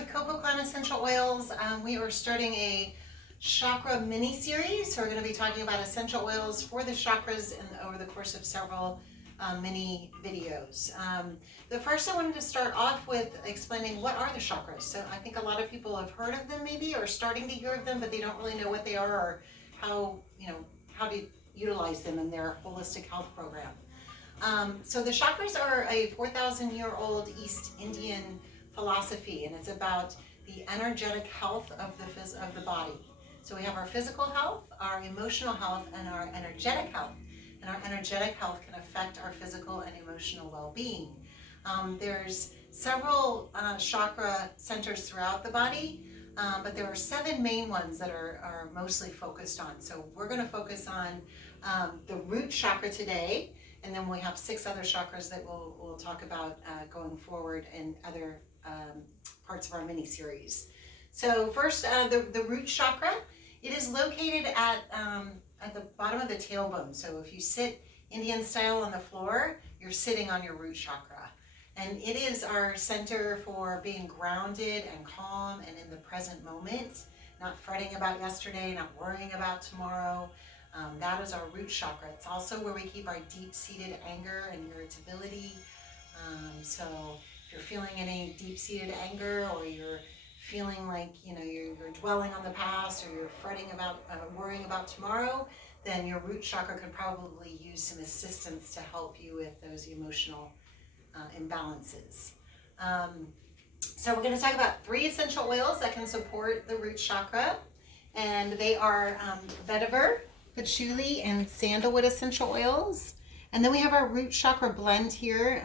with Coco Clan Essential Oils. We are starting a chakra mini series. So we're going to be talking about essential oils for the chakras over the course of several mini videos. But first I wanted to start off with explaining what are the chakras. So I think a lot of people have heard of them maybe, or starting to hear of them, but they don't really know what they are or how to utilize them in their holistic health program. So the chakras are a 4,000-year-old East Indian philosophy, and it's about the energetic health of the body. So we have our physical health, our emotional health, and our energetic health. And our energetic health can affect our physical and emotional well-being. There's several chakra centers throughout the body, but there are 7 main ones that are mostly focused on. So we're going to focus on the root chakra today, and then we have 6 other chakras that we'll talk about going forward in other parts of our mini series. So first, the root chakra. It is located at the bottom of the tailbone. So if you sit Indian style on the floor, you're sitting on your root chakra. And it is our center for being grounded and calm and in the present moment, not fretting about yesterday, not worrying about tomorrow. That is our root chakra. It's also where we keep our deep-seated anger and irritability. So if you're feeling any deep-seated anger, or you're feeling like you're dwelling on the past, or you're fretting about worrying about tomorrow, then your root chakra could probably use some assistance to help you with those emotional imbalances. So we're going to talk about 3 essential oils that can support the root chakra, and they are vetiver, patchouli, and sandalwood essential oils. And then we have our root chakra blend here.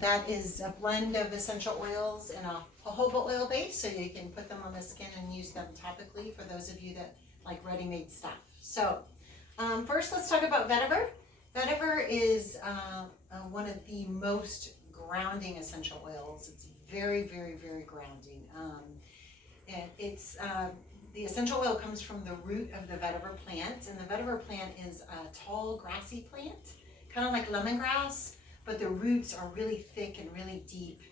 That is a blend of essential oils in a jojoba oil base, so you can put them on the skin and use them topically for those of you that like ready-made stuff. So first, let's talk about vetiver. Vetiver is one of the most grounding essential oils. It's very, very, very grounding. And it's the essential oil comes from the root of the vetiver plant, and the vetiver plant is a tall, grassy plant, kind of like lemongrass, but the roots are really thick and really deep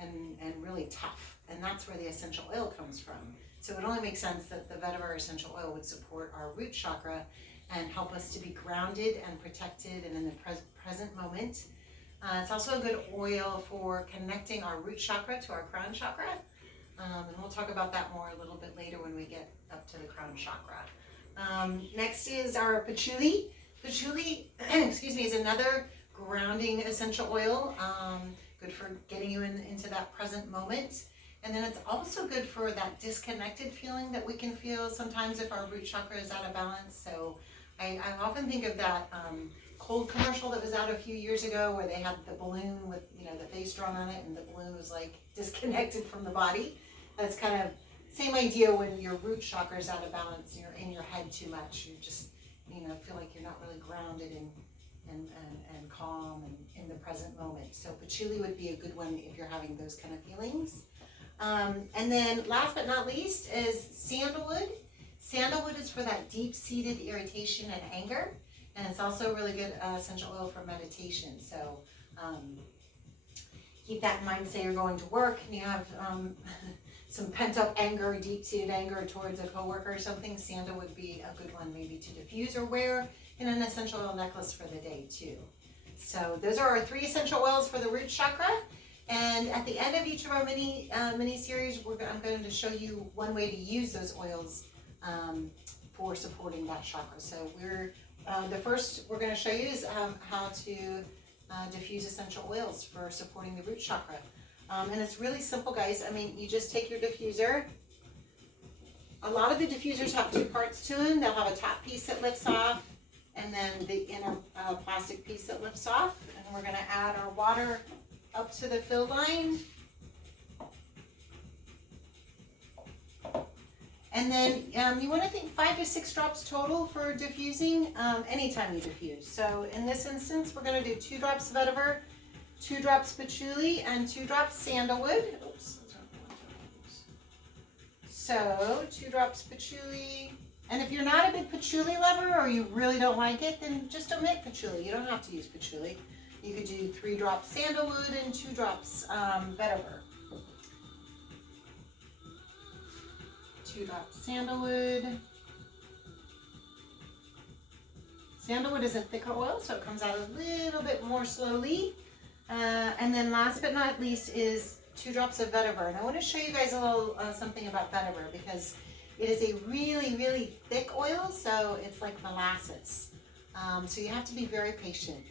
and really tough, and that's where the essential oil comes from. So it only makes sense that the vetiver essential oil would support our root chakra and help us to be grounded and protected and in the present moment. It's also a good oil for connecting our root chakra to our crown chakra. And we'll talk about that more a little bit later when we get up to the crown chakra. Next is our patchouli. Patchouli, is another grounding essential oil, good for getting you into that present moment. And then it's also good for that disconnected feeling that we can feel sometimes if our root chakra is out of balance. So I often think of that Cold commercial that was out a few years ago, where they had the balloon with the face drawn on it, and the balloon was like disconnected from the body. That's kind of same idea when your root chakra is out of balance, you're in your head too much, you just feel like you're not really grounded and calm and in the present moment. So patchouli would be a good one if you're having those kind of feelings. And then last but not least is sandalwood. Sandalwood is for that deep-seated irritation and anger, and it's also a really good essential oil for meditation. So keep that in mind. Say you're going to work and you have some pent-up anger, deep-seated anger towards a coworker or something. Sandalwood would be a good one maybe to diffuse or wear in an essential oil necklace for the day too. So those are our 3 essential oils for the root chakra. And at the end of each of our mini series, I'm going to show you one way to use those oils for supporting that chakra. So the first we're going to show you is how to diffuse essential oils for supporting the root chakra. And it's really simple, guys. I mean, you just take your diffuser. A lot of the diffusers have 2 parts to them. They'll have a top piece that lifts off, and then the inner plastic piece that lifts off. And we're going to add our water up to the fill line. And then you want to think 5 to 6 drops total for diffusing anytime you diffuse. So in this instance, we're going to do 2 drops vetiver, 2 drops patchouli, and 2 drops sandalwood. Oops. So 2 drops patchouli. And if you're not a big patchouli lover, or you really don't like it, then just omit patchouli. You don't have to use patchouli. You could do 3 drops sandalwood and 2 drops vetiver. 2 drops sandalwood. Sandalwood is a thicker oil, so it comes out a little bit more slowly. And then last but not least is 2 drops of vetiver. And I want to show you guys a little something about vetiver because it is a really, really thick oil, so it's like molasses. So you have to be very patient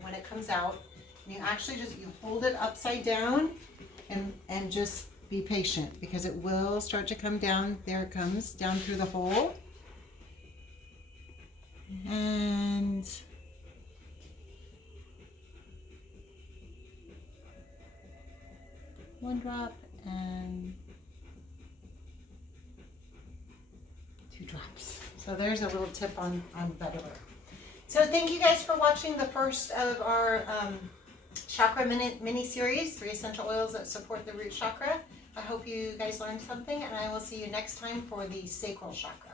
when it comes out. And you actually you hold it upside down and just be patient because it will start to come down. There it comes, down through the hole. And one drop and 2 drops. So there's a little tip on vetiver. So thank you guys for watching the first of our chakra mini series, 3 essential oils that support the root chakra. I hope you guys learned something, and I will see you next time for the sacral chakra.